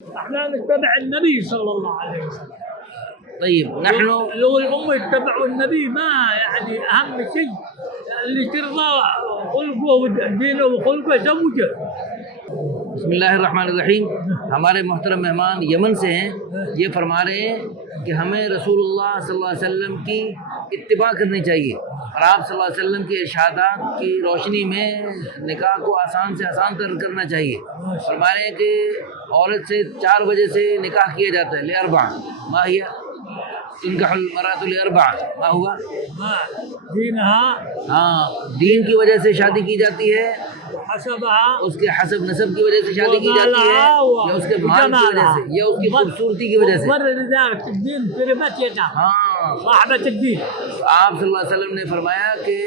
احنا نتبع النبي صلى الله عليه وسلم. طيب نحن لو الأمة يتبعوا النبي ما يعني أهم شيء اللي ترضى خلقه ودينه وخلقه زوجه. بسم اللہ الرحمن الرحیم. ہمارے محترم مہمان یمن سے ہیں. یہ فرما رہے ہیں کہ ہمیں رسول اللہ صلی اللہ علیہ وسلم کی اتباع کرنی چاہیے اور آپ صلی اللہ علیہ وسلم کے ارشادات کی روشنی میں نکاح کو آسان سے آسان تر کرنا چاہیے. فرما رہے ہیں کہ عورت سے 4 بجے سے نکاح کیا جاتا ہے. لأربع ما هي تنکح المرأة لأربع ما ہوا دینها ہاں دین کی وجہ سے شادی کی جاتی ہے, حسبها اس کے حسب نسب کی وجہ سے شادی کی جاتی ہے, یا اس کے مال کی وجہ سے, یا اس کی خوبصورتی کی وجہ سے. ولذلك الدين تربت يدها ہاں صاحبة الدين. آپ صلی اللہ علیہ وسلم نے فرمایا کہ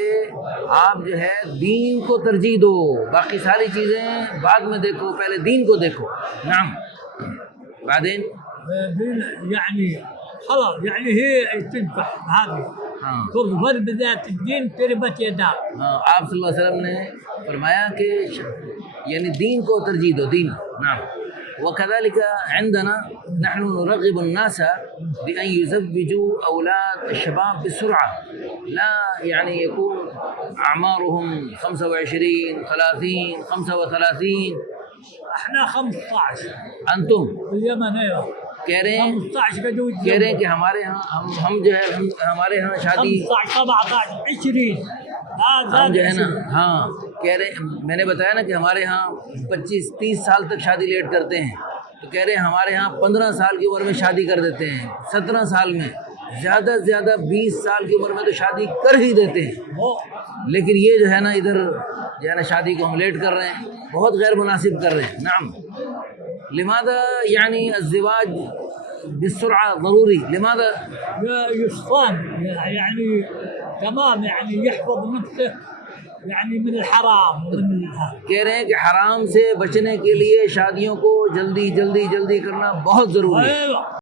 آپ جو ہے دین کو ترجیح دو, باقی ساری چیزیں بعد میں دیکھو, پہلے دین کو دیکھو. نعم بعدين دين يعني خلاص يعني هي تنفع هذه تظهر بذات الدين تربت يدها. آپ صلی اللہ علیہ وسلم نے فرمایا کہ یعنی دین کو ترجیح دو, دین. نعم. وكذلك عندنا نحن نرغب الناس بأن يزوجوا أولاد الشباب بسرعة, لا يعني يكون أعمارهم 25 30 35. احنا 15 انتم اليمن ايوه کہہ رہے ہیں 15 كجوز کہ ہمارے ہاں ہم جو ہے ہمارے ہاں شادی 15 17 20 ہم جو ہے نا ہاں کہہ رہے, میں نے بتایا نا کہ ہمارے ہاں 25-30 سال تک شادی لیٹ کرتے ہیں, تو کہہ رہے ہیں ہمارے ہاں 15 سال کی عمر میں شادی کر دیتے ہیں, 17 سال میں, زیادہ سے زیادہ 20 سال کی عمر میں تو شادی کر ہی دیتے ہیں. لیکن یہ جو ہے نا ادھر جو ہے نا شادی کو ہم لیٹ کر رہے ہیں, بہت غیر مناسب کر رہے ہیں. نعم. لماذا يعني الزواج بالسرعة ضروري؟ لماذا يصفان يعني تمام يعني يحفظ نفسه يعني من الحرام ومن کہہ رہے ہیں کہ حرام سے بچنے کے لیے شادیوں کو جلدی جلدی جلدی کرنا بہت ضروری ہے.